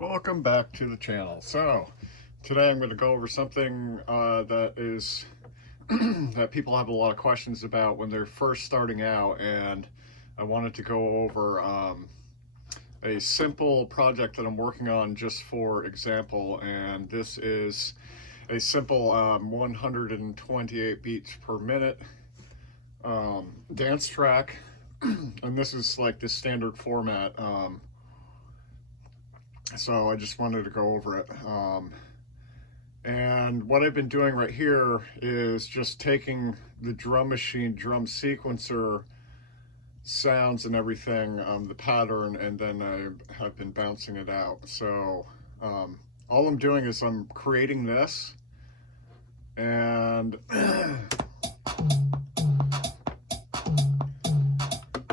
Welcome back to the channel. So today I'm going to go over something that is that people have a lot of questions about when they're first starting out, and I wanted to go over a simple project that I'm working on just for example. And this is a simple 128 beats per minute dance track, and this is like the standard format. So I just wanted to go over it. And what I've been doing right here is just taking the drum machine, drum sequencer sounds and everything, the pattern, and then I have been bouncing it out. So all I'm doing is I'm creating this, and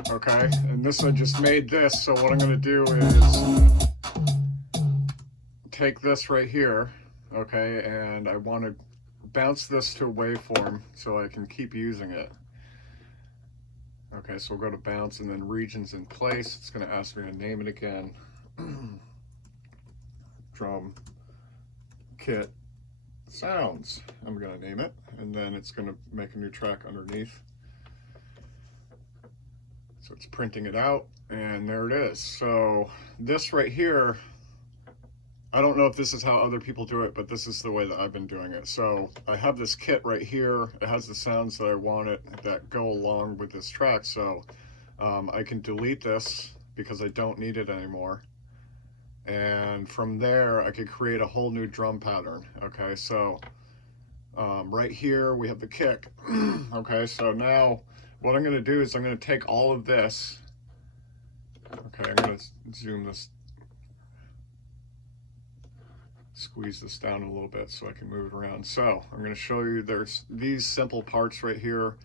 okay, and this, I just made this. So what I'm going to do is take this right here, okay, and I want to bounce this to a waveform so I can keep using it. Okay, so we'll go to bounce and then regions in place. It's going to ask me to name it again. Drum kit sounds, I'm going to name it, and then it's going to make a new track underneath. So it's printing it out, and there it is. So this right here, I don't know if this is how other people do it, but this is the way that I've been doing it. So I have this kit right here. It has the sounds that I want it that go along with this track. So I can delete this because I don't need it anymore. And from there, I could create a whole new drum pattern. Okay, so right here we have the kick. Okay, so now what I'm going to do is I'm going to take all of this. Okay, I'm going to zoom this, squeeze this down a little bit so I can move it around. So I'm going to show you, there's these simple parts right here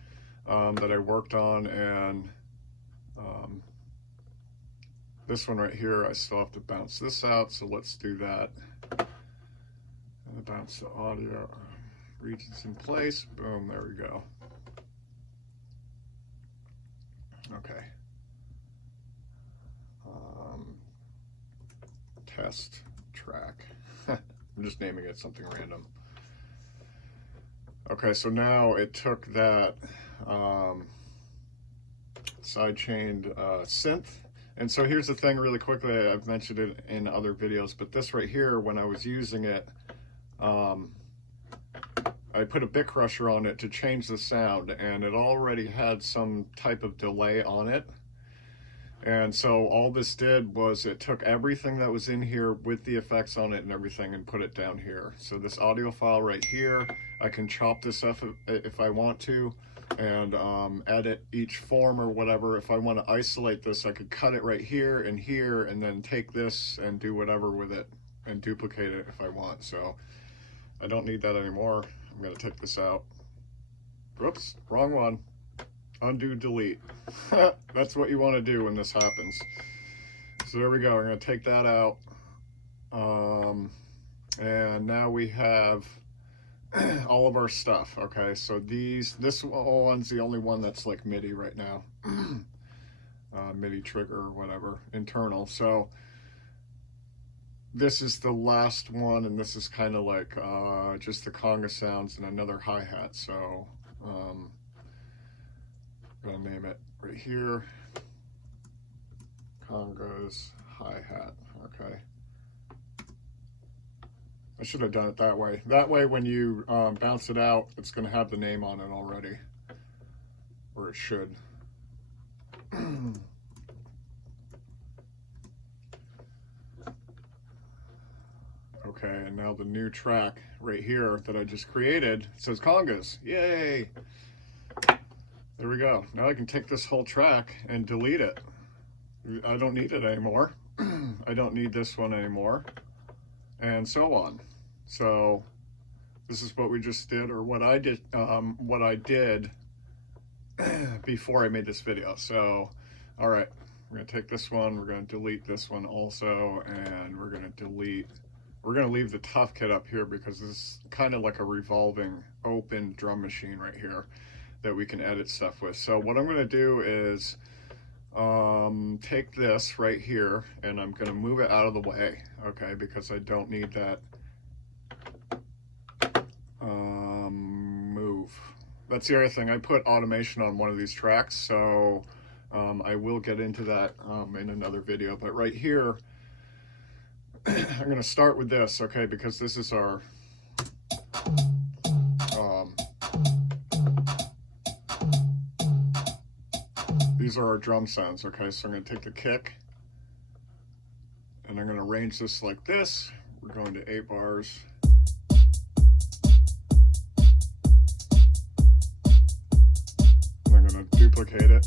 that I worked on, and this one right here, I still have to bounce this out, so let's do that. And bounce the audio, regions in place, boom, there we go. Okay. Test track. I'm just naming it something random. Okay, so now it took that side-chained synth. And so here's the thing really quickly, I've mentioned it in other videos, but this right here, when I was using it, I put a bit crusher on it to change the sound, and it already had some type of delay on it. And so all this did was it took everything that was in here with the effects on it and everything and put it down here. So this audio file right here, I can chop this up if I want to, and edit each form or whatever. If I want to isolate this, I could cut it right here, and then take this and do whatever with it and duplicate it if I want. So I don't need that anymore. I'm going to take this out. Whoops, wrong one. Undo, delete. That's what you want to do when this happens. So there we go. We're going to take that out. And now we have all of our stuff. Okay, so this one's the only one that's like MIDI right now. MIDI trigger or whatever, internal. So this is the last one, and this is kind of like just the conga sounds and another hi-hat. So I'm gonna name it right here, congas hi-hat. Okay, I should have done it that way. That way when you bounce it out, it's gonna have the name on it already, or it should. Okay, and now the new track right here that I just created says congas. Yay! There we go. Now I can take this whole track and delete it. I don't need it anymore. I don't need this one anymore, and so on. So this is what we just did, or what I did before I made this video. So all right, we're gonna take this one, we're gonna delete this one also, and we're gonna leave the tough kit up here because this is kind of like a revolving open drum machine right here that we can edit stuff with. So what I'm going to do is take this right here and I'm going to move it out of the way, okay, because I don't need that move. That's the other thing. I put automation on one of these tracks, so I will get into that in another video. But right here, I'm going to start with this, okay, because this is our these are our drum sounds, okay? So I'm going to take the kick and I'm going to arrange this like this. We're going to 8 bars. And I'm going to duplicate it.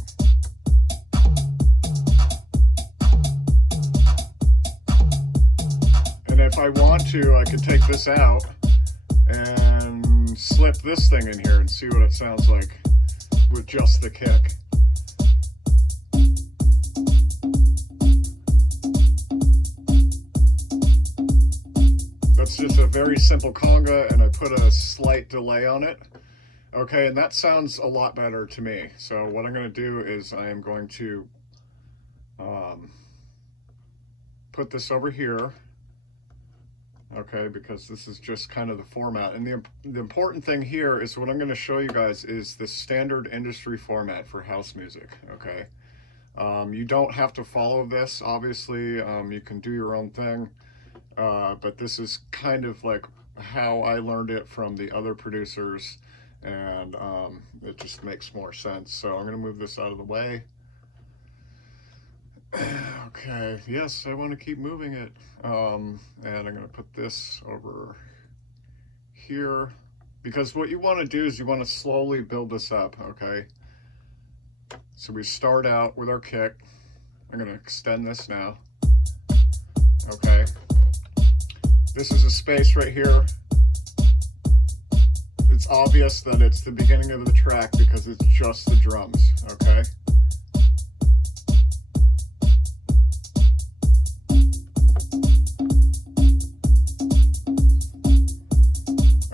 And if I want to, I could take this out and slip this thing in here and see what it sounds like with just the kick. That's just a very simple conga, and I put a slight delay on it. Okay, and that sounds a lot better to me. So what I'm going to do is I am going to put this over here, okay, because this is just kind of the format. And the important thing here is what I'm going to show you guys is the standard industry format for house music, okay? You don't have to follow this, obviously. You can do your own thing. But this is kind of like how I learned it from the other producers, and it just makes more sense. So I'm going to move this out of the way. Okay, yes, I want to keep moving it. And I'm going to put this over here, because what you want to do is you want to slowly build this up, okay? So we start out with our kick. I'm going to extend this now. Okay. This is a space right here. It's obvious that it's the beginning of the track because it's just the drums, okay?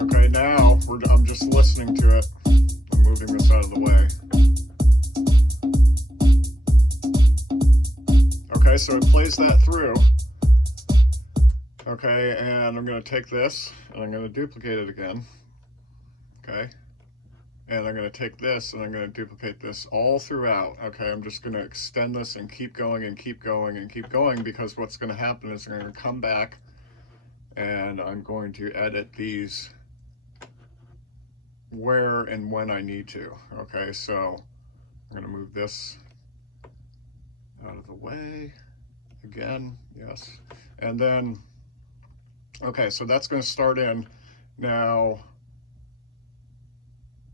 Okay, now I'm just listening to it. I'm moving this out of the way. Okay, so it plays that through. Okay, and I'm going to take this and I'm going to duplicate it again. Okay, and I'm going to take this and I'm going to duplicate this all throughout. Okay, I'm just going to extend this and keep going and keep going and keep going, because what's going to happen is I'm going to come back and I'm going to edit these where and when I need to. Okay, so I'm going to move this out of the way again. Yes, and then okay, so that's going to start in. Now,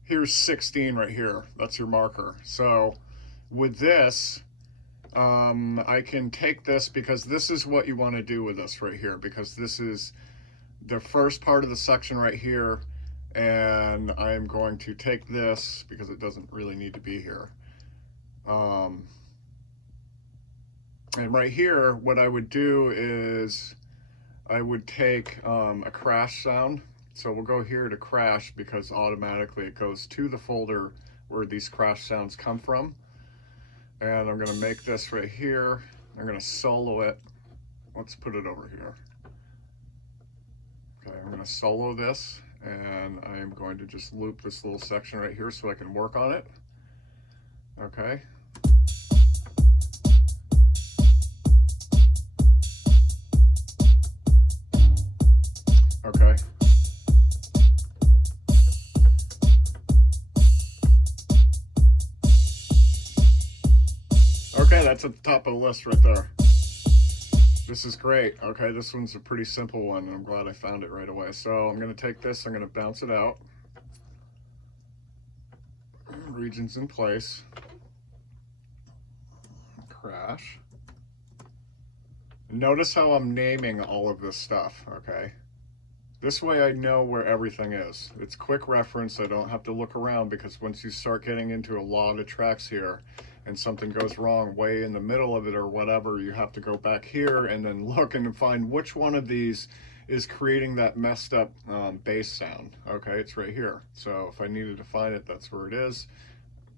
here's 16 right here. That's your marker. So with this, I can take this, because this is what you want to do with this right here, because this is the first part of the section right here. And I'm going to take this, because it doesn't really need to be here. And right here, what I would do is I would take a crash sound. So we'll go here to crash, because automatically it goes to the folder where these crash sounds come from. And I'm going to make this right here. I'm going to solo it. Let's put it over here. Okay, I'm going to solo this, and I'm going to just loop this little section right here so I can work on it. Okay. Okay. Okay, that's at the top of the list right there. This is great. Okay, this one's a pretty simple one, and I'm glad I found it right away. So I'm going to take this, I'm going to bounce it out. Regions in place. Crash. Notice how I'm naming all of this stuff, okay? This way I know where everything is. It's quick reference. I don't have to look around, because once you start getting into a lot of tracks here and something goes wrong way in the middle of it or whatever, you have to go back here and then look and find which one of these is creating that messed up bass sound. Okay, it's right here. So if I needed to find it, that's where it is.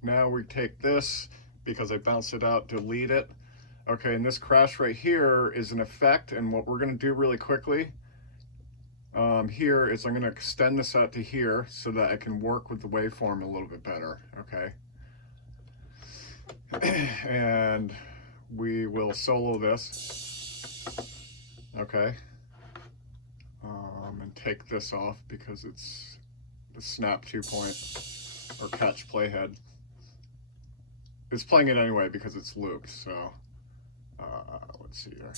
Now we take this because I bounced it out to delete it. Okay, and this crash right here is an effect, and what we're going to do really quickly here is I'm going to extend this out to here so that I can work with the waveform a little bit better, okay? And we will solo this, okay? And take this off because it's the snap 2-point or catch playhead. It's playing it anyway because it's looped, so let's see here.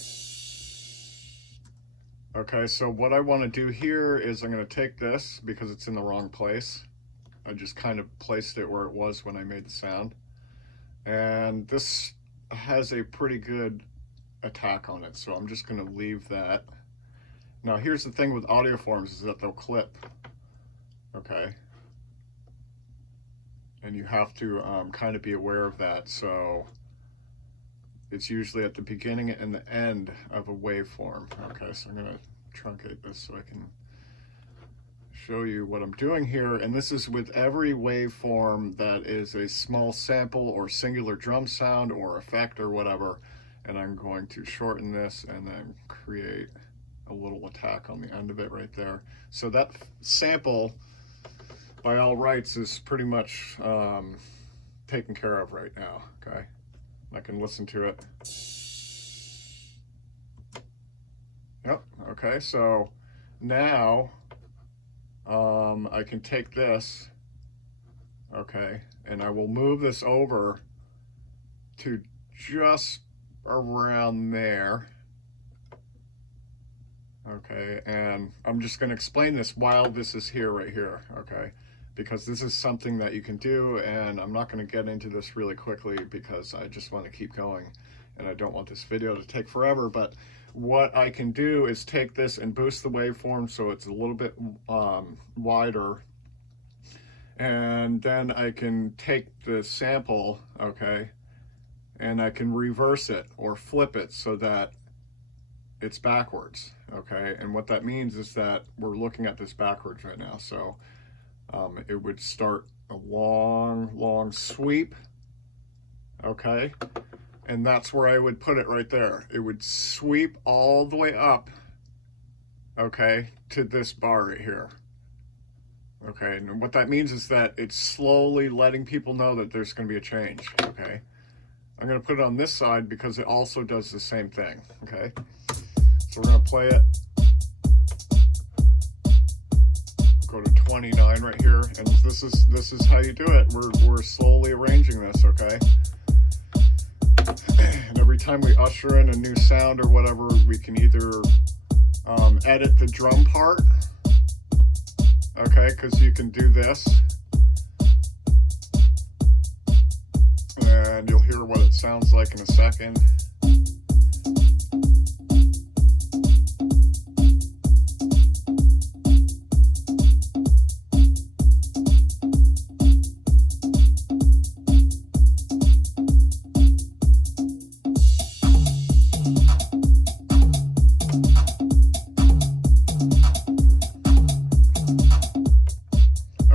Okay, so what I want to do here is I'm going to take this because it's in the wrong place. I just kind of placed it where it was when I made the sound. And this has a pretty good attack on it, so I'm just going to leave that. Now here's the thing with audio forms is that they'll clip, okay? And you have to kind of be aware of that. So it's usually at the beginning and the end of a waveform. Okay, so I'm going to truncate this so I can show you what I'm doing here. And this is with every waveform that is a small sample or singular drum sound or effect or whatever. And I'm going to shorten this and then create a little attack on the end of it right there. So that sample, by all rights, is pretty much taken care of right now, okay? I can listen to it. Yep, okay, so now I can take this, okay, and I will move this over to just around there. Okay, and I'm just going to explain this while this is here, right here, okay? Because this is something that you can do, and I'm not going to get into this really quickly because I just want to keep going, and I don't want this video to take forever. But what I can do is take this and boost the waveform so it's a little bit wider, and then I can take the sample, okay, and I can reverse it or flip it so that it's backwards, okay? And what that means is that we're looking at this backwards right now. So it would start a long sweep, okay? And that's where I would put it right there. It would sweep all the way up, okay, to this bar right here. Okay, and what that means is that it's slowly letting people know that there's going to be a change, okay? I'm going to put it on this side because it also does the same thing, okay? So we're going to play it. Go to 29 right here, and this is how you do it. We're slowly arranging this, okay? And every time we usher in a new sound or whatever, we can either edit the drum part, okay? Because you can do this, and you'll hear what it sounds like in a second.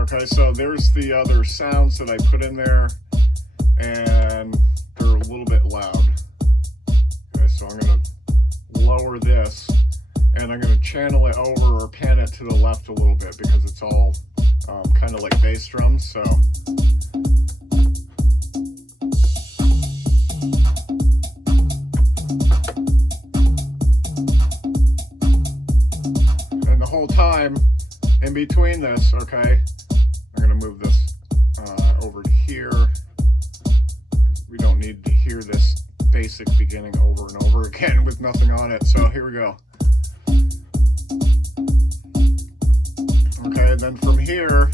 Okay, so there's the other sounds that I put in there, and they're a little bit loud. Okay, so I'm going to lower this, and I'm going to channel it over or pan it to the left a little bit because it's all kind of like bass drums, so. And the whole time, in between this, okay, I'm going to move this over to here. We don't need to hear this basic beginning over and over again with nothing on it. So here we go. Okay, and then from here,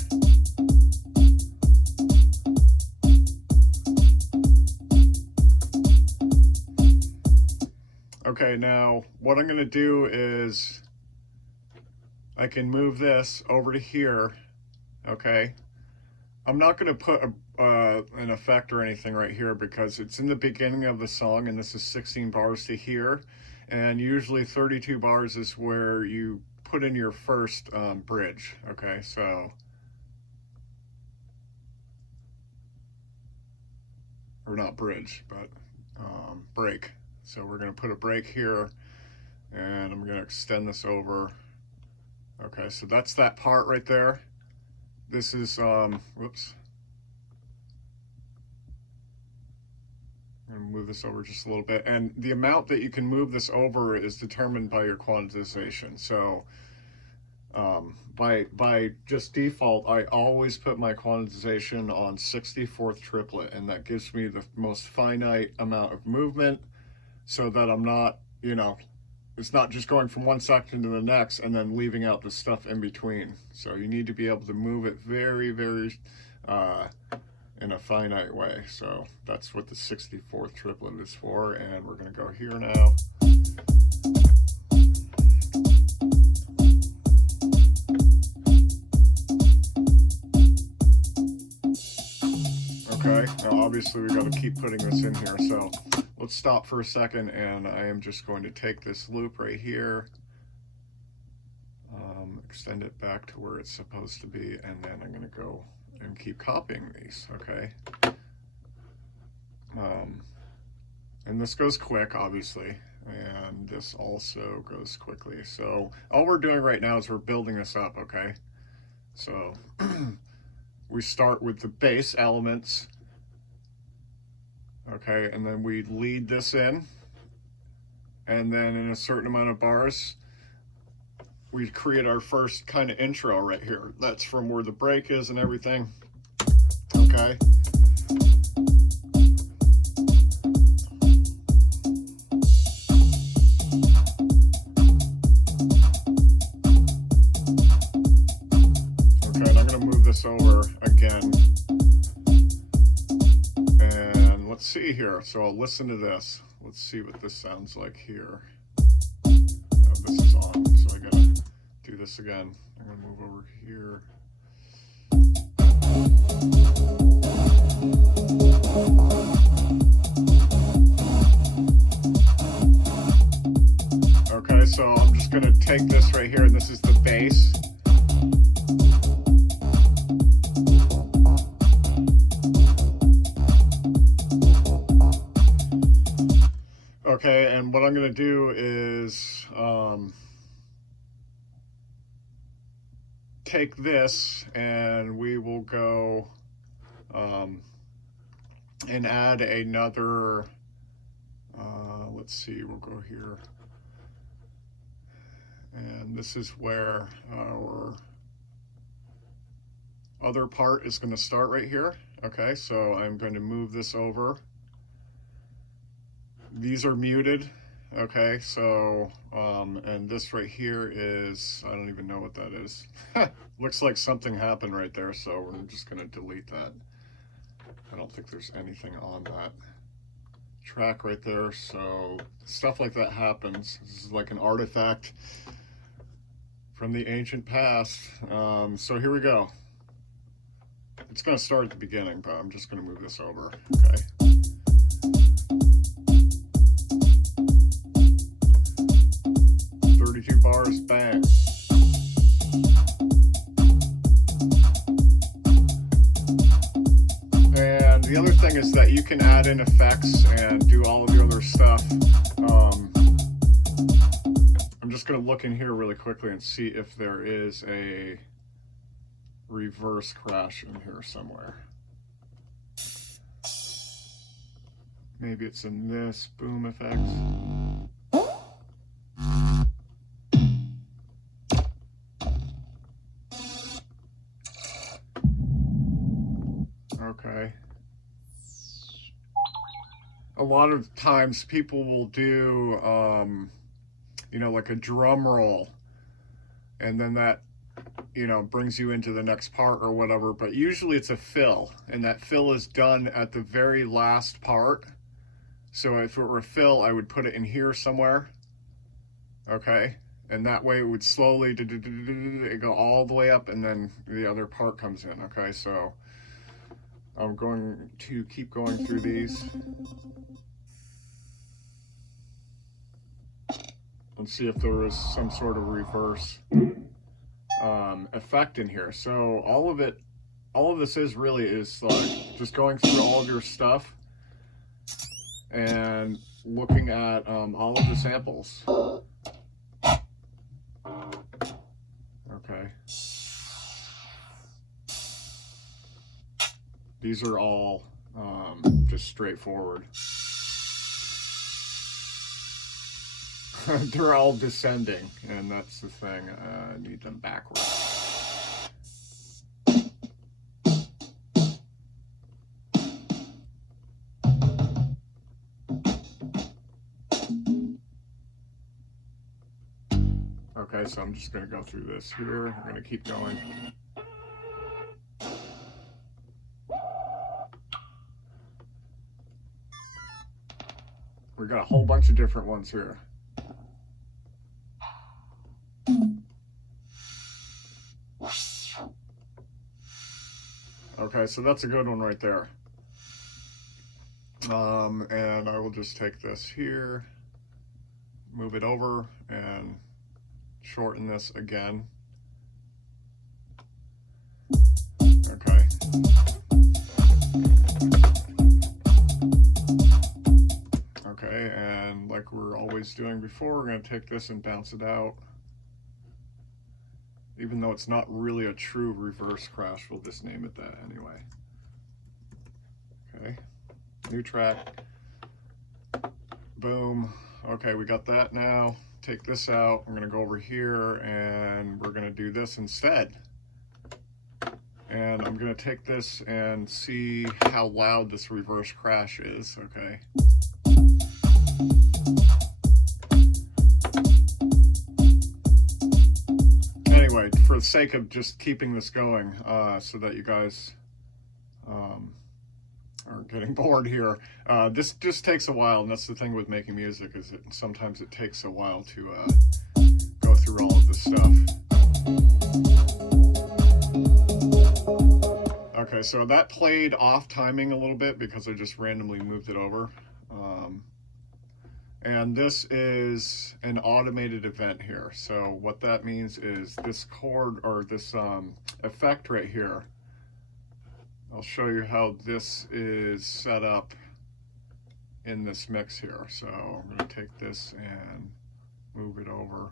okay, now what I'm going to do is I can move this over to here. Okay, I'm not going to put an effect or anything right here because it's in the beginning of the song, and this is 16 bars to here, and usually 32 bars is where you put in your first bridge. Okay, so or not bridge, but break. So we're going to put a break here, and I'm going to extend this over. Okay, so that's that part right there. This is, whoops. I'm going to move this over just a little bit. And the amount that you can move this over is determined by your quantization. So by just default, I always put my quantization on 64th triplet, and that gives me the most finite amount of movement so that I'm not, you know, it's not just going from one section to the next and then leaving out the stuff in between. So you need to be able to move it very, very in a finite way. So that's what the 64th triplet is for, and we're going to go here now. Okay, now obviously we got to keep putting this in here, so let's stop for a second, and I am just going to take this loop right here, extend it back to where it's supposed to be, and then I'm going to go and keep copying these, okay? And this goes quick, obviously, and this also goes quickly. So all we're doing right now is we're building this up, okay? So we start with the base elements, okay, and then we lead this in, and then in a certain amount of bars, we create our first kind of intro right here. That's from where the break is and everything, okay? Okay, and I'm gonna move this over again. And let's see here. So I'll listen to this. Let's see what this sounds like here. Oh, this is on, so I gotta do this again. I'm gonna move over here. Okay, so I'm just gonna take this right here, and this is the bass. Okay, and what I'm gonna do is take this, and we will go and add another, let's see, we'll go here. And this is where our other part is going to start right here. Okay, so I'm going to move this over. These are muted. Okay, so, and this right here is, I don't even know what that is. Looks like something happened right there, so we're just going to delete that. I don't think there's anything on that track right there, so stuff like that happens. This is like an artifact from the ancient past. So here we go. It's going to start at the beginning, but I'm just going to move this over. Okay. Bars, bang. And the other thing is that you can add in effects and do all of your other stuff. I'm just going to look in here really quickly and see if there is a reverse crash in here somewhere. Maybe it's in this boom effects. Okay. A lot of times people will do, you know, like a drum roll, and then that, you know, brings you into the next part or whatever, but usually it's a fill, and that fill is done at the very last part. So if it were a fill, I would put it in here somewhere, okay? And that way it would slowly go all the way up, and then the other part comes in, okay? So I'm going to keep going through these and see if there is some sort of reverse effect in here. So all of this is really is like just going through all of your stuff and looking at all of the samples. Okay. These are all just straightforward. They're all descending, and that's the thing. I need them backwards. Okay, so I'm just going to go through this here. I'm going to keep going. We got a whole bunch of different ones here. Okay, so that's a good one right there. And I will just take this here, move it over, and shorten this again. Okay. Okay, and like we're always doing before, we're going to take this and bounce it out. Even though it's not really a true reverse crash, we'll just name it that anyway. Okay, new track. Boom. Okay, we got that now. Take this out. I'm going to go over here and we're going to do this instead. And I'm going to take this and see how loud this reverse crash is. Okay. Anyway, for the sake of just keeping this going, so that you guys aren't getting bored here, this just takes a while, and that's the thing with making music, is it sometimes it takes a while to go through all of this stuff. Okay, so that played off timing a little bit because I just randomly moved it over. And this is an automated event here. So what that means is this chord, or this effect right here, I'll show you how this is set up in this mix here. So I'm going to take this and move it over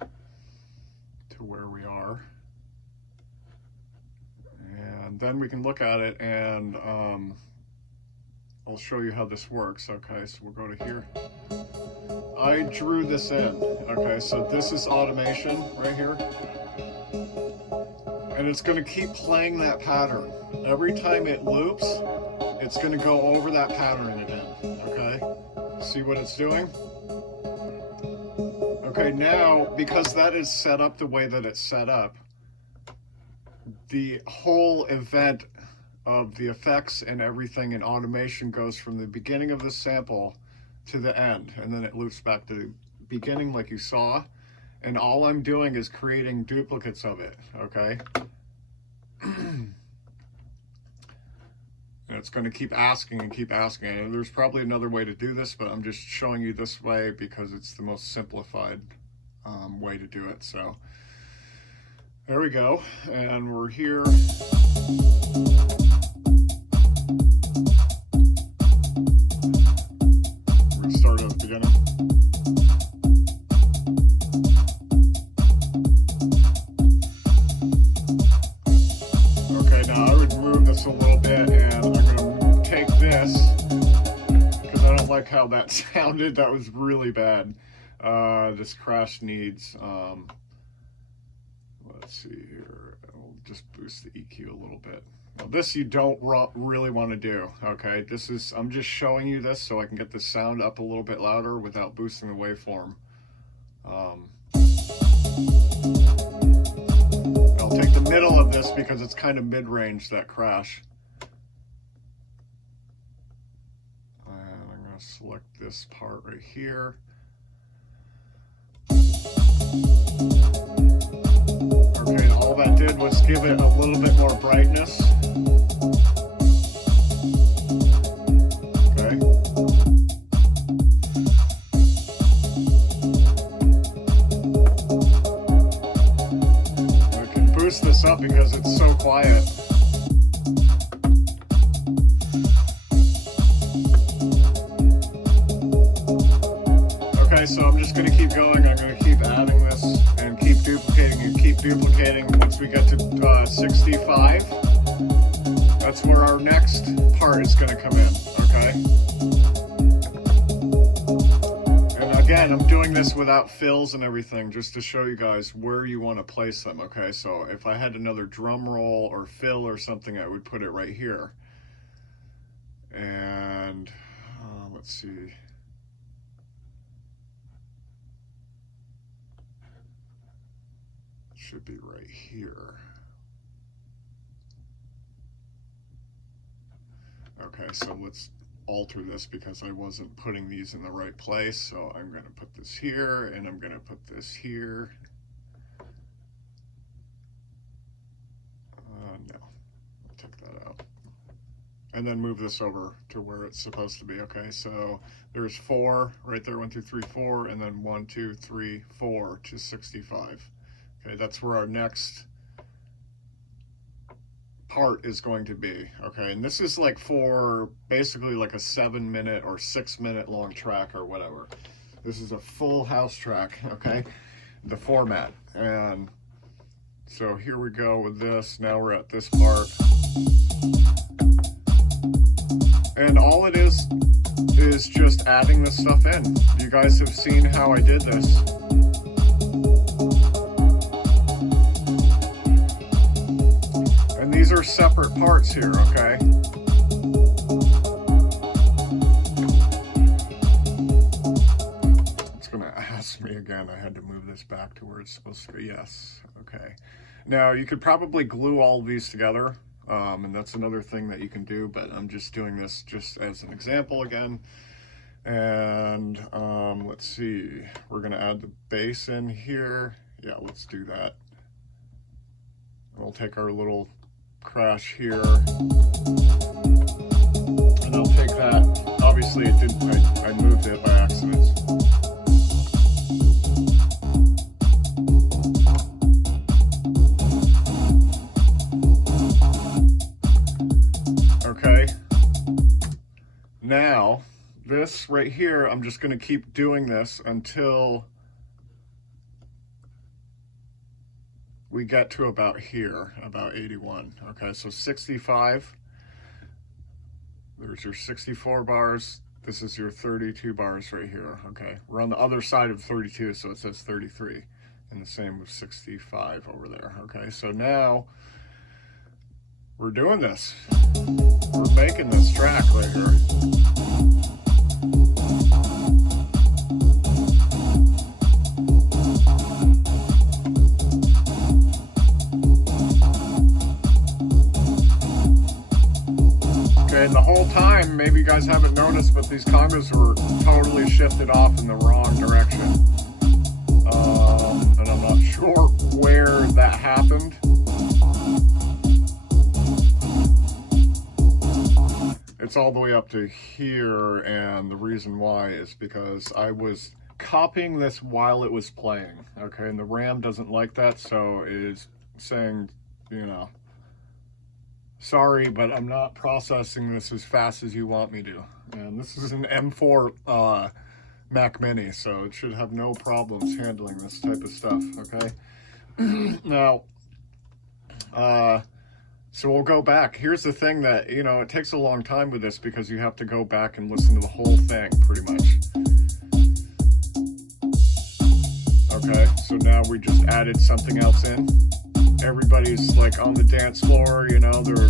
to where we are. And then we can look at it, and I'll show you how this works. Okay, so we'll go to here. I drew this in. Okay, so this is automation right here. And it's going to keep playing that pattern. Every time it loops, it's going to go over that pattern again. Okay, see what it's doing? Okay, now, because that is set up the way that it's set up, the whole event of the effects and everything in automation goes from the beginning of the sample to the end, and then it loops back to the beginning like you saw, and all I'm doing is creating duplicates of it. Okay. And it's going to keep asking and keep asking, and there's probably another way to do this, but I'm just showing you this way because it's the most simplified way to do it. So there we go, and we're here. Start at the beginning. Okay, now I would move this a little bit, and I'm going to take this because I don't like how that sounded. That was really bad. This crash needs, let's see here, I'll just boost the EQ a little bit. Now this you don't really want to do, okay? This is, I'm just showing you this so I can get the sound up a little bit louder without boosting the waveform. I'll take the middle of this because it's kind of mid-range, that crash. And I'm going to select this part right here. Okay, and all that did was give it a little bit more brightness. Okay. I can boost this up because it's so quiet. so I'm just going to keep going. I'm going to keep adding this and keep duplicating and keep duplicating. Once we get to 65, that's where our next part is going to come in, okay? And again, I'm doing this without fills and everything, just to show you guys where you want to place them, okay? So if I had another drum roll or fill or something, I would put it right here. And let's see. Should be right here. Okay, so let's alter this because I wasn't putting these in the right place. So I'm going to put this here and I'm going to put this here. No, I'll take that out. And then move this over to where it's supposed to be. Okay, so there's 4 right there, 1, 2, 3, 4, and then 1, 2, 3, 4 to 65. Okay, that's where our next part is going to be. Okay, and this is like for basically like a 7-minute or 6-minute long track or whatever. This is a full house track, okay, the format. And so here we go with this. Now we're at this part. And all it is just adding this stuff in. You guys have seen how I did this. And these are separate parts here, okay? It's gonna ask me again. I had to move this back to where it's supposed to be. Yes, okay. Now you could probably glue all of these together. And that's another thing that you can do, but I'm just doing this just as an example again. And let's see, we're gonna add the bass in here. Yeah, let's do that. We'll take our little crash here, and I'll take that. Obviously it didn't, I moved it by accident. Now, this right here, I'm just going to keep doing this until we get to about here, about 81. Okay, so 65, there's your 64 bars. This is your 32 bars right here. Okay, we're on the other side of 32, so it says 33. And the same with 65 over there. Okay, so now we're doing this. We're making this track right here. Okay, and the whole time, maybe you guys haven't noticed, but these congas were totally shifted off in the wrong direction. And I'm not sure where that happened. It's all the way up to here, and the reason why is because I was copying this while it was playing, okay, and the RAM doesn't like that, so it is saying, you know, sorry, but I'm not processing this as fast as you want me to. And this is an M4 Mac Mini, so it should have no problems handling this type of stuff, okay? Now, so we'll go back. Here's the thing that, you know, it takes a long time with this because you have to go back and listen to the whole thing, pretty much. Okay, so now we just added something else in. Everybody's like on the dance floor, you know, they're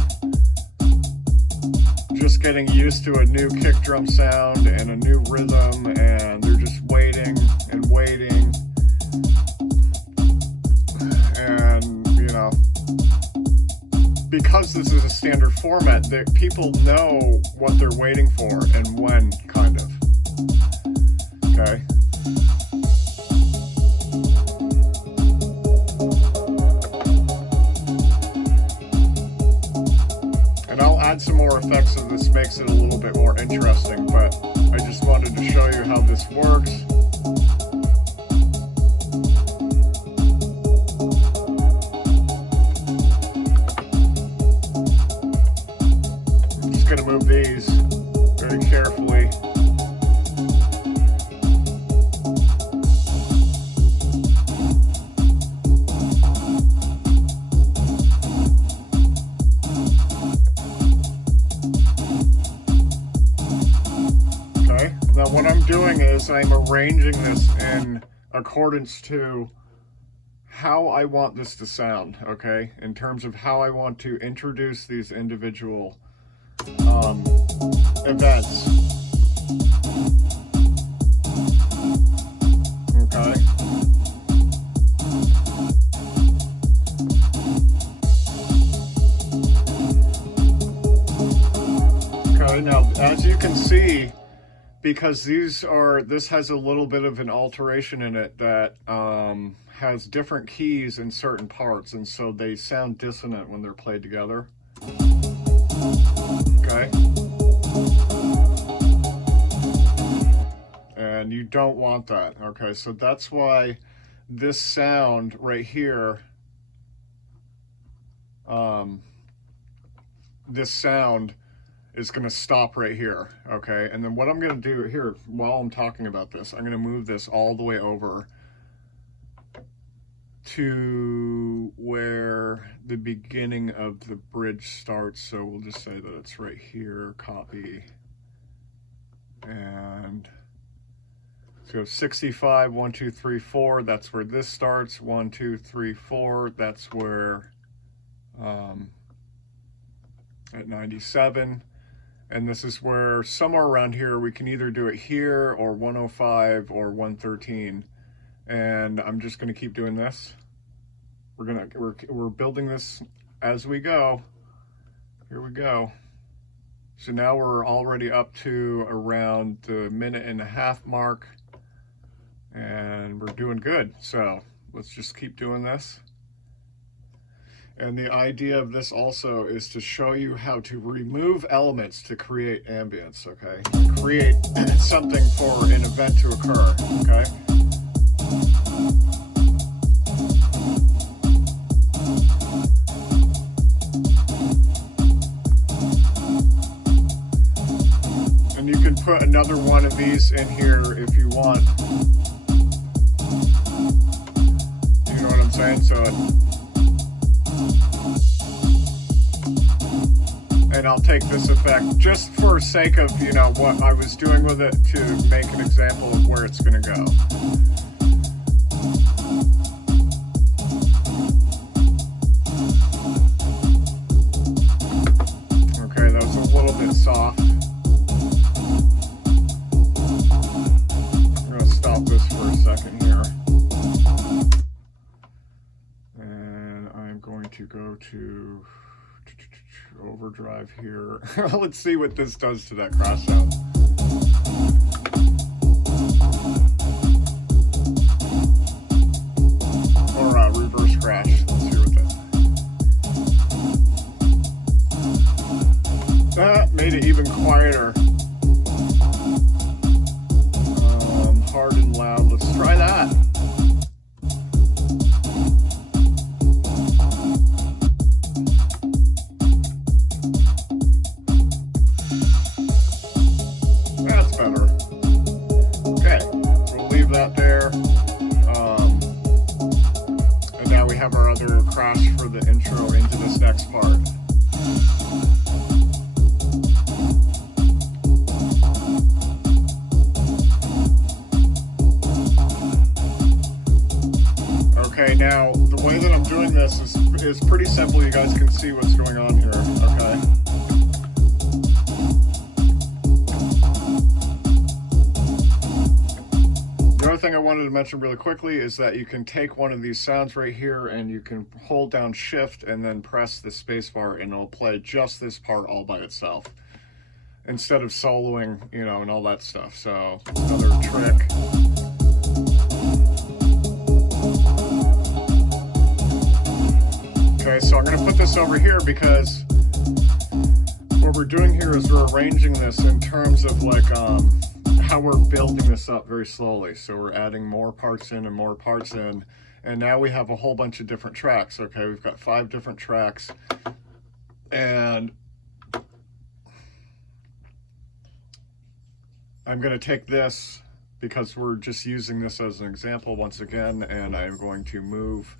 just getting used to a new kick drum sound and a new rhythm, and they're just waiting and waiting. And, you know, because this is a standard format, that people know what they're waiting for and when, kind of. Okay. And I'll add some more effects so this makes it a little bit more interesting, but I just wanted to show you how this works. Going to move these very carefully. is I'm arranging this in accordance to how I want this to sound, okay? In terms of how I want to introduce these individual events. Okay. Okay, now as you can see, because this has a little bit of an alteration in it that has different keys in certain parts, and so they sound dissonant when they're played together. Okay. And you don't want that. Okay, so that's why this sound right here, this sound is going to stop right here. Okay, and then what I'm going to do here while I'm talking about this, I'm going to move this all the way over to where the beginning of the bridge starts. So we'll just say that it's right here, copy, and so 65, 1, 2, 3, 4, that's where this starts. 1, 2, 3, 4, that's where at 97. And this is where somewhere around here we can either do it here or 105 or 113. And I'm just going to keep doing this. We're building this as we go. Here we go. So now we're already up to around the 1.5 minute mark, and we're doing good. So let's just keep doing this. And the idea of this also is to show you how to remove elements to create ambience, okay? Create something for an event to occur, okay? And you can put another one of these in here if you want. You know what I'm saying? And I'll take this effect just for sake of, you know, what I was doing with it to make an example of where it's going to go. Okay, that was a little bit soft. I'm going to stop this for a second here. And I'm going to go to overdrive here. Let's see what this does to that crash sound. Or reverse crash. Let's hear what that made it even quieter. Hard and loud. Let's try that. Our other crash for the intro into this next part. Okay, now the way that I'm doing this is pretty simple. You guys can see what's going on here, okay? The other thing I wanted to mention really quickly is that you can take one of these sounds right here and you can hold down shift and then press the space bar and it'll play just this part all by itself instead of soloing, you know, and all that stuff. So another trick. Okay, so I'm going to put this over here because what we're doing here is we're arranging this in terms of like how we're building this up very slowly. So we're adding more parts in and more parts in, and now we have a whole bunch of different tracks. Okay, we've got 5 different tracks, and I'm going to take this because we're just using this as an example once again, and I'm going to move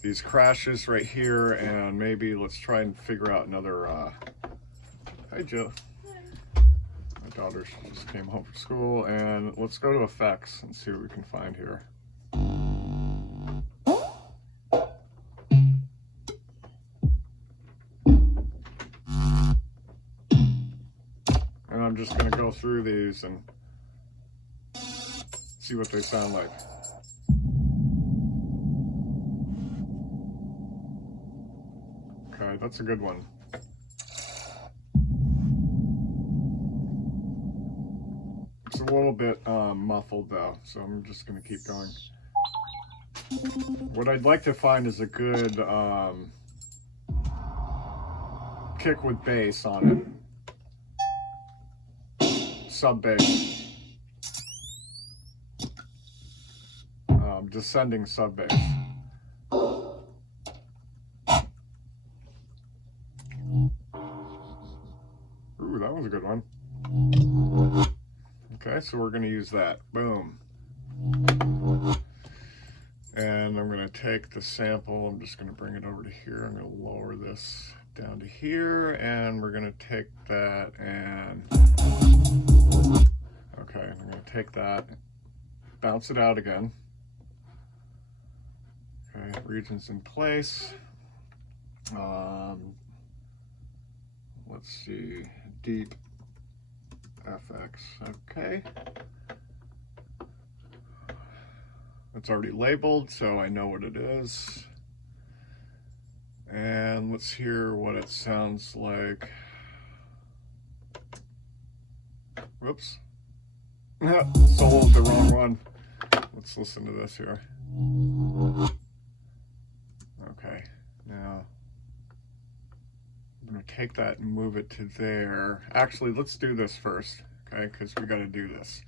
these crashes right here, and maybe let's try and figure out another hi Joe. daughter just came home from school, and let's go to effects and see what we can find here. And I'm just going to go through these and see what they sound like. Okay, that's a good one. It's a little bit muffled though, so I'm just going to keep going. What I'd like to find is a good kick with bass on it. Sub bass. Descending sub bass. Ooh, that was a good one. Okay, so we're going to use that. Boom. And I'm going to take the sample, I'm just going to bring it over to here. I'm going to lower this down to here, and we're going to take that and... Okay, I'm going to take that, bounce it out again. Okay, regions in place. Let's see, deep FX, okay. It's already labeled, so I know what it is. And let's hear what it sounds like. Whoops. Sold the wrong one. Let's listen to this here. Okay, now I'm going to take that and move it to there. Actually, let's do this first, okay, because we got to do this.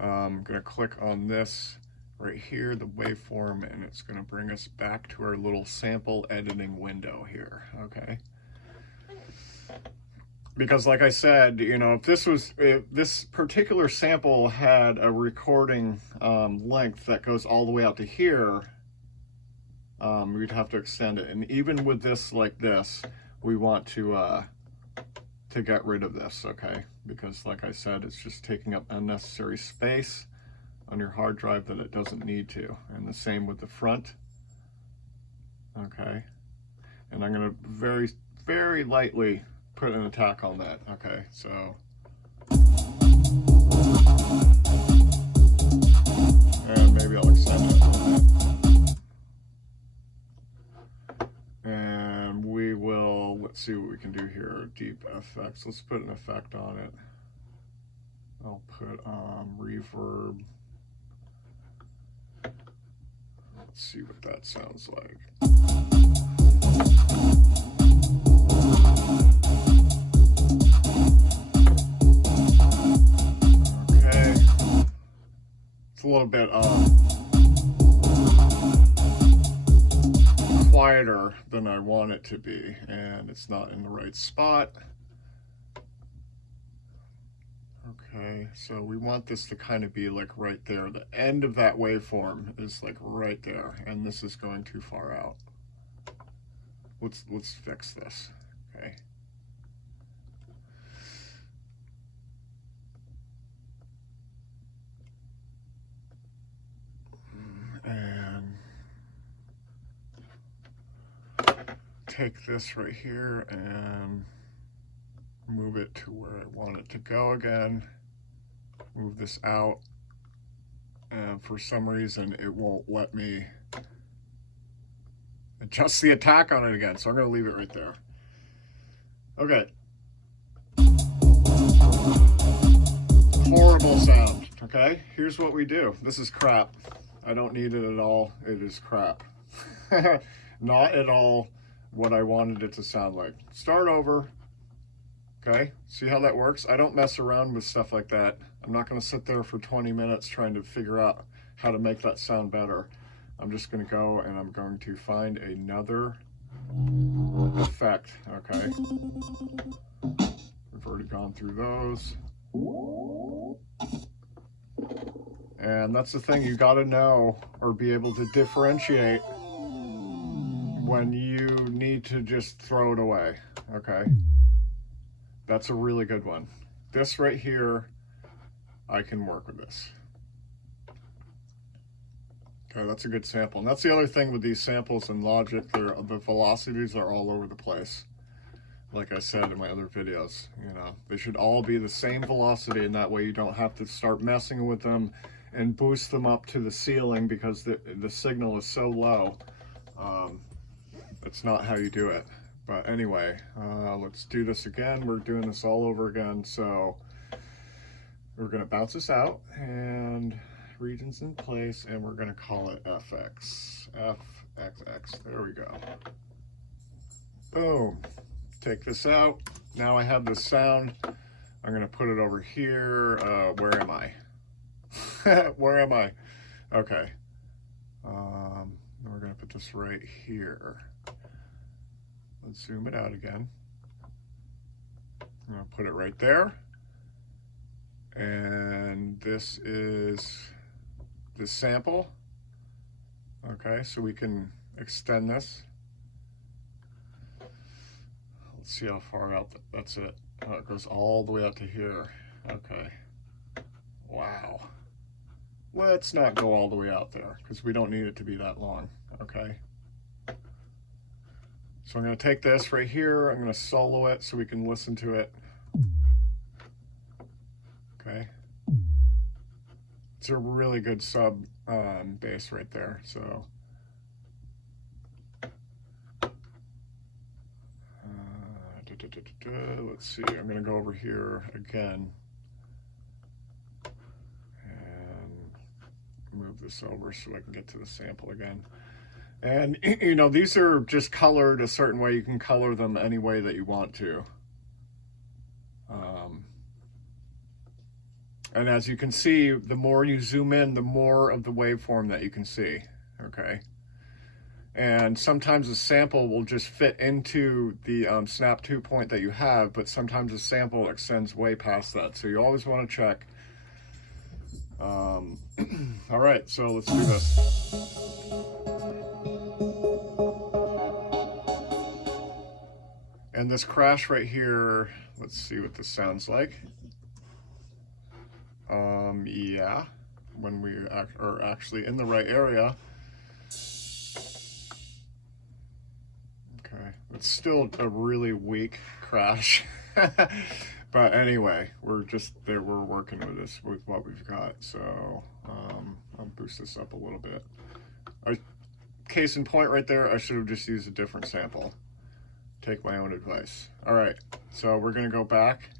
I'm going to click on this right here, the waveform, and it's going to bring us back to our little sample editing window here, okay? Because like I said, you know, if this particular sample had a recording length that goes all the way out to here, we'd have to extend it. And even with this like this, we want to get rid of this, okay? Because like I said, it's just taking up unnecessary space on your hard drive that it doesn't need to. And the same with the front, okay? And I'm gonna very, very lightly put an attack on that, okay? So, and maybe I'll extend it a little bit. And we will, let's see what we can do here. Deep effects, let's put an effect on it. I'll put reverb. Let's see what that sounds like. Okay. It's a little bit quieter than I want it to be, and it's not in the right spot. Okay, so we want this to kind of be like right there. The end of that waveform is like right there, and this is going too far out. Let's fix this, okay? And take this right here and move it to where I want it to go again. Move this out, and for some reason it won't let me adjust the attack on it again, so I'm going to leave it right there. Okay. Horrible sound, okay? Here's what we do. This is crap. I don't need it at all. It is crap. Not at all what I wanted it to sound like. Start over. Okay, see how that works? I don't mess around with stuff like that. I'm not going to sit there for 20 minutes trying to figure out how to make that sound better. I'm just going to go and I'm going to find another effect, okay? We've already gone through those. And that's the thing, you got to know or be able to differentiate when you need to just throw it away, okay? That's a really good one. this right here, I can work with this. Okay, that's a good sample. And that's the other thing with these samples in Logic, the velocities are all over the place. Like I said in my other videos, you know, they should all be the same velocity, and that way you don't have to start messing with them and boost them up to the ceiling because the signal is so low. That's not how you do it. But anyway, let's do this again. We're doing this all over again. So we're gonna bounce this out and regions in place, and we're gonna call it FX. FXX, there we go. Boom, take this out. Now I have this sound. I'm gonna put it over here. Where am I? Where am I? Okay. We're gonna put this right here. Let's zoom it out again. I'm gonna put it right there. And this is the sample. Okay, so we can extend this. Let's see how far out, that's it. Oh, it goes all the way out to here. Okay. Wow. Let's not go all the way out there because we don't need it to be that long. Okay. So I'm going to take this right here. I'm going to solo it so we can listen to it. Okay. It's a really good sub bass right there. So let's see. I'm going to go over here again and move this over so I can get to the sample again. And you know, these are just colored a certain way. You can color them any way that you want to. And as you can see, the more you zoom in, the more of the waveform that you can see, okay? And sometimes a sample will just fit into the snap 2 point that you have, but sometimes a sample extends way past that. So you always want to check. All right, so let's do this. And this crash right here, let's see what this sounds like. Yeah, when we are actually in the right area. Okay, it's still a really weak crash. But anyway, we're just there, we're working with this, with what we've got. So I'll boost this up a little bit. Case in point right there, I should have just used a different sample. Take my own advice. All right, so we're gonna go back,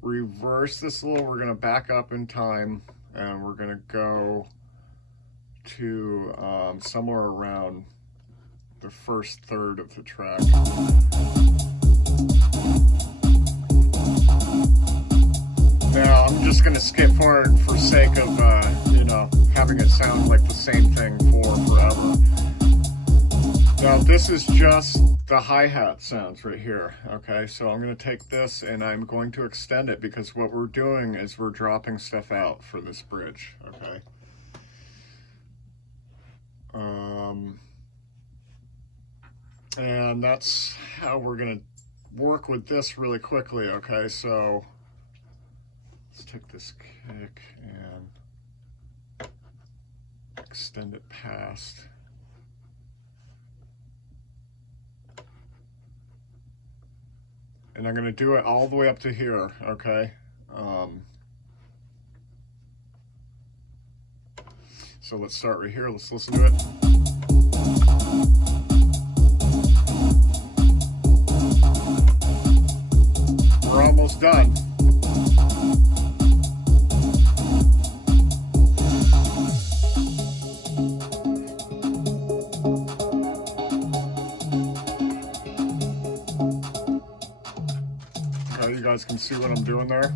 reverse this a little. We're gonna back up in time, and we're gonna go to somewhere around the first third of the track. Now I'm just gonna skip forward for sake of you know, having it sound like the same thing for forever. Now this is just the hi-hat sounds right here, okay? So I'm gonna take this and I'm going to extend it because what we're doing is we're dropping stuff out for this bridge, okay? And that's how we're gonna work with this really quickly, okay? So let's take this kick and extend it past. And I'm going to do it all the way up to here, okay? So let's start right here. Let's listen to it. We're almost done. You guys can see what I'm doing there.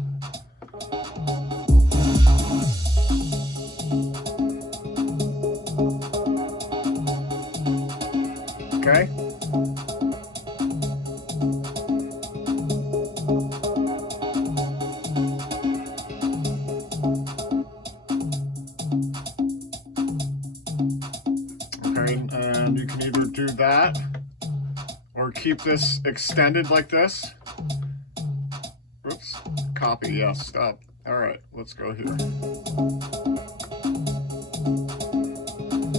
Okay. Okay, and you can either do that or keep this extended like this. Oops. copy, yes, stop. All right, let's go here.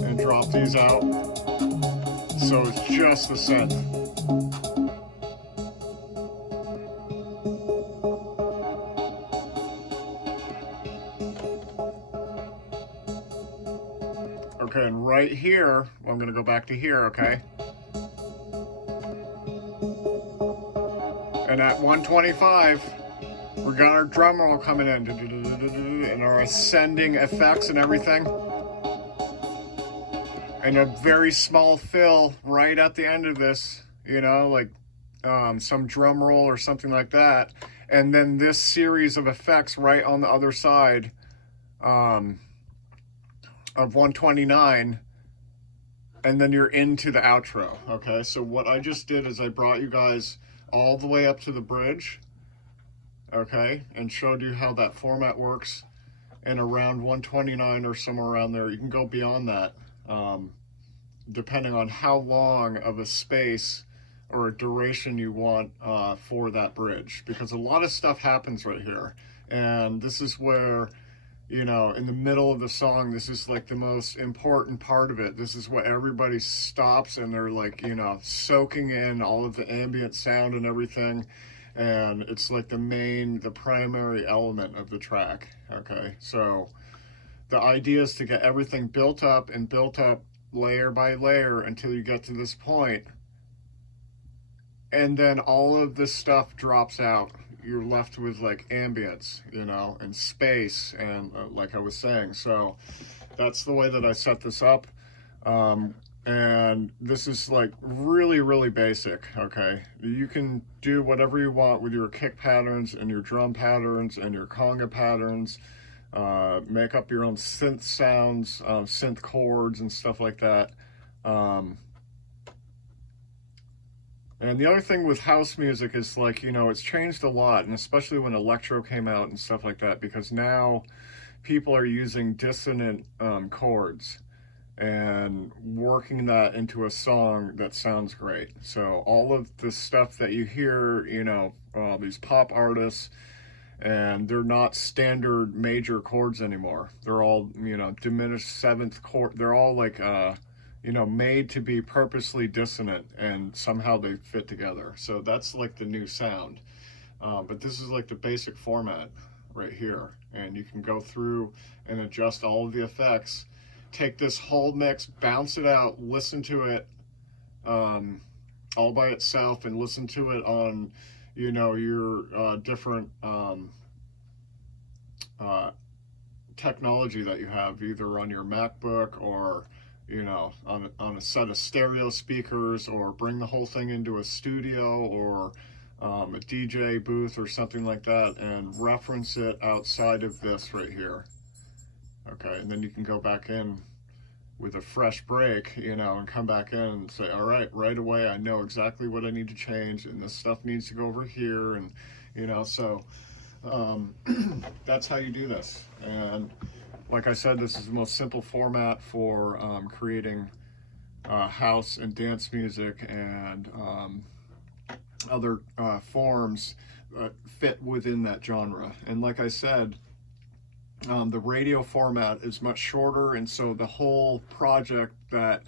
And drop these out. So it's just the synth. Okay, and right here, well, I'm gonna go back to here, okay? And at 125, we got our drum roll coming in, and our ascending effects and everything. And a very small fill right at the end of this, you know, like some drum roll or something like that. And then this series of effects right on the other side of 129. And then you're into the outro, okay? So what I just did is I brought you guys all the way up to the bridge, okay? And showed you how that format works. And around 129 or somewhere around there, you can go beyond that. Depending on how long of a space or a duration you want for that bridge, because a lot of stuff happens right here. And this is where, you know, in the middle of the song, this is like the most important part of it. This is what everybody stops and they're like, you know, soaking in all of the ambient sound and everything. And it's like the primary element of the track, okay? So the idea is to get everything built up and built up layer by layer until you get to this point, and then all of this stuff drops out. You're left with like ambience, you know, and space, and like I was saying. So that's the way that I set this up. And this is like really, really basic, okay? You can do whatever you want with your kick patterns and your drum patterns and your conga patterns. Make up your own synth sounds, synth chords and stuff like that. And the other thing with house music is, like, you know, it's changed a lot, and especially when electro came out and stuff like that, because now people are using dissonant chords and working that into a song that sounds great. So all of the stuff that you hear, you know, these pop artists, and they're not standard major chords anymore. They're all, you know, diminished seventh chord. They're all like, you know, made to be purposely dissonant, and somehow they fit together. So that's like the new sound. But this is like the basic format right here. And you can go through and adjust all of the effects. Take this whole mix, bounce it out, listen to it all by itself, and listen to it on, you know, your different technology that you have, either on your MacBook or, you know, on a set of stereo speakers, or bring the whole thing into a studio or a DJ booth or something like that, and reference it outside of this right here. Okay, and then you can go back in with a fresh break, you know, and come back in and say, all right, right away, I know exactly what I need to change, and this stuff needs to go over here, and, you know, so that's how you do this. And like I said, this is the most simple format for creating house and dance music and other forms that fit within that genre. And like I said, the radio format is much shorter, and so the whole project that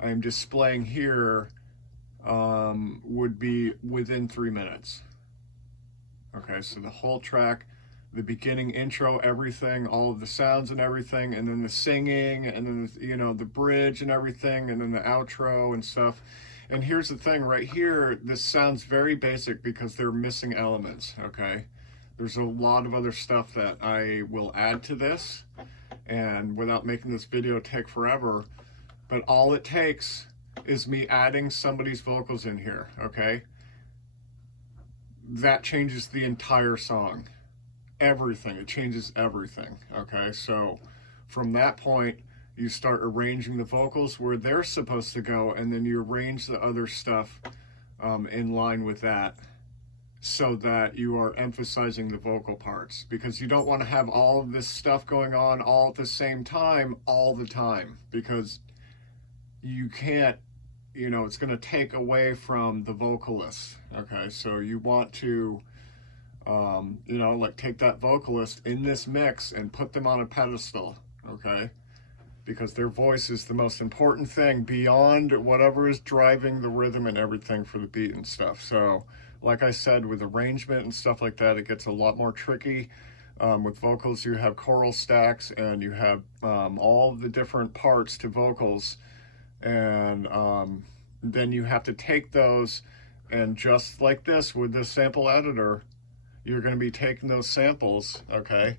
I'm displaying here would be within 3 minutes. Okay, so the whole track, the beginning, intro, everything, all of the sounds and everything, and then the singing, and then, you know, the bridge and everything, and then the outro and stuff. And here's the thing right here, this sounds very basic because they're missing elements, okay? There's a lot of other stuff that I will add to this, and without making this video take forever, but all it takes is me adding somebody's vocals in here, okay? That changes the entire song. Everything, it changes everything, okay? So from that point, you start arranging the vocals where they're supposed to go, and then you arrange the other stuff in line with that, so that you are emphasizing the vocal parts, because you don't want to have all of this stuff going on all at the same time all the time, because you can't, you know, it's going to take away from the vocalist, okay? So you want to You know, like take that vocalist in this mix and put them on a pedestal, okay? Because their voice is the most important thing beyond whatever is driving the rhythm and everything for the beat and stuff. So, like I said, with arrangement and stuff like that, it gets a lot more tricky. With vocals, you have choral stacks and you have all the different parts to vocals, and then you have to take those, and just like this with this sample editor, you're going to be taking those samples, okay,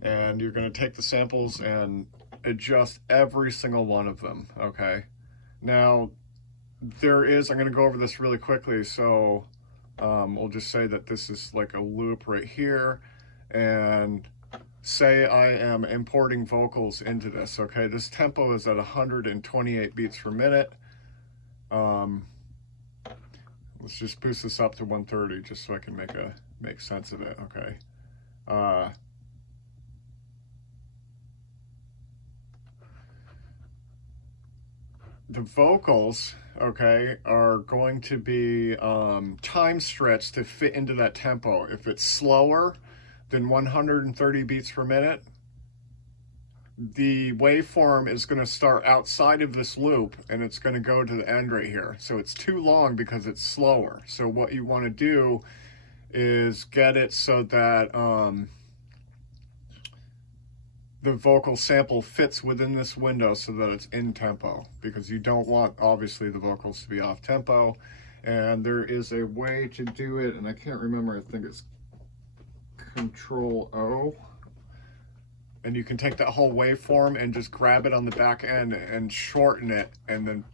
and you're going to take the samples and adjust every single one of them, okay? Now, I'm going to go over this really quickly, so we'll just say that this is like a loop right here, and say I am importing vocals into this, okay? This tempo is at 128 beats per minute. Let's just boost this up to 130 just so I can make sense of it, okay? The vocals, okay, are going to be time stretched to fit into that tempo. If it's slower than 130 beats per minute, the waveform is going to start outside of this loop and it's going to go to the end right here. So it's too long because it's slower. So what you want to do is get it so that the vocal sample fits within this window so that it's in tempo, because you don't want, obviously, the vocals to be off tempo. And there is a way to do it, and I can't remember, I think it's Control O. And you can take that whole waveform and just grab it on the back end and shorten it and then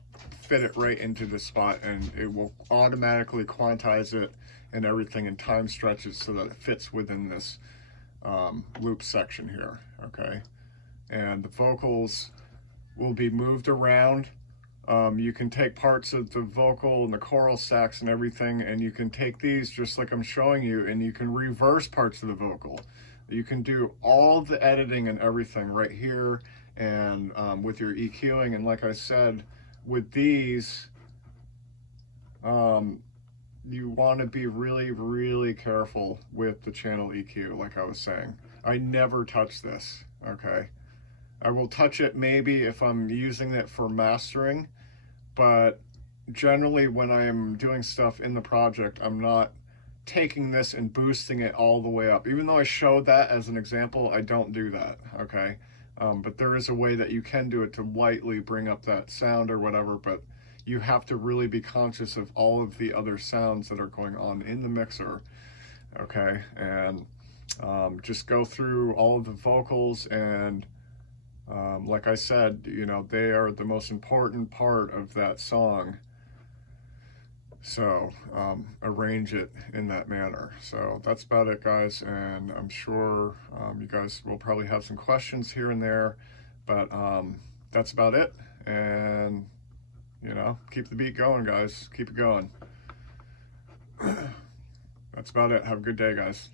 fit it right into the spot, and it will automatically quantize it and everything and time stretches so that it fits within this loop section here, okay? And the vocals will be moved around. You can take parts of the vocal and the choral stacks and everything, and you can take these just like I'm showing you, and you can reverse parts of the vocal. You can do all the editing and everything right here, and with your EQing. And like I said, with these, you want to be really, really careful with the channel EQ, like I was saying. I never touch this, okay? I will touch it maybe if I'm using it for mastering, but generally when I am doing stuff in the project, I'm not taking this and boosting it all the way up. Even though I showed that as an example, I don't do that, okay? But there is a way that you can do it to lightly bring up that sound or whatever, but you have to really be conscious of all of the other sounds that are going on in the mixer, okay? And just go through all of the vocals, and like I said, you know, they are the most important part of that song. So arrange it in that manner. So that's about it, guys, and I'm sure you guys will probably have some questions here and there, but that's about it. And you know, keep the beat going, guys. Keep it going. That's about it. Have a good day, guys.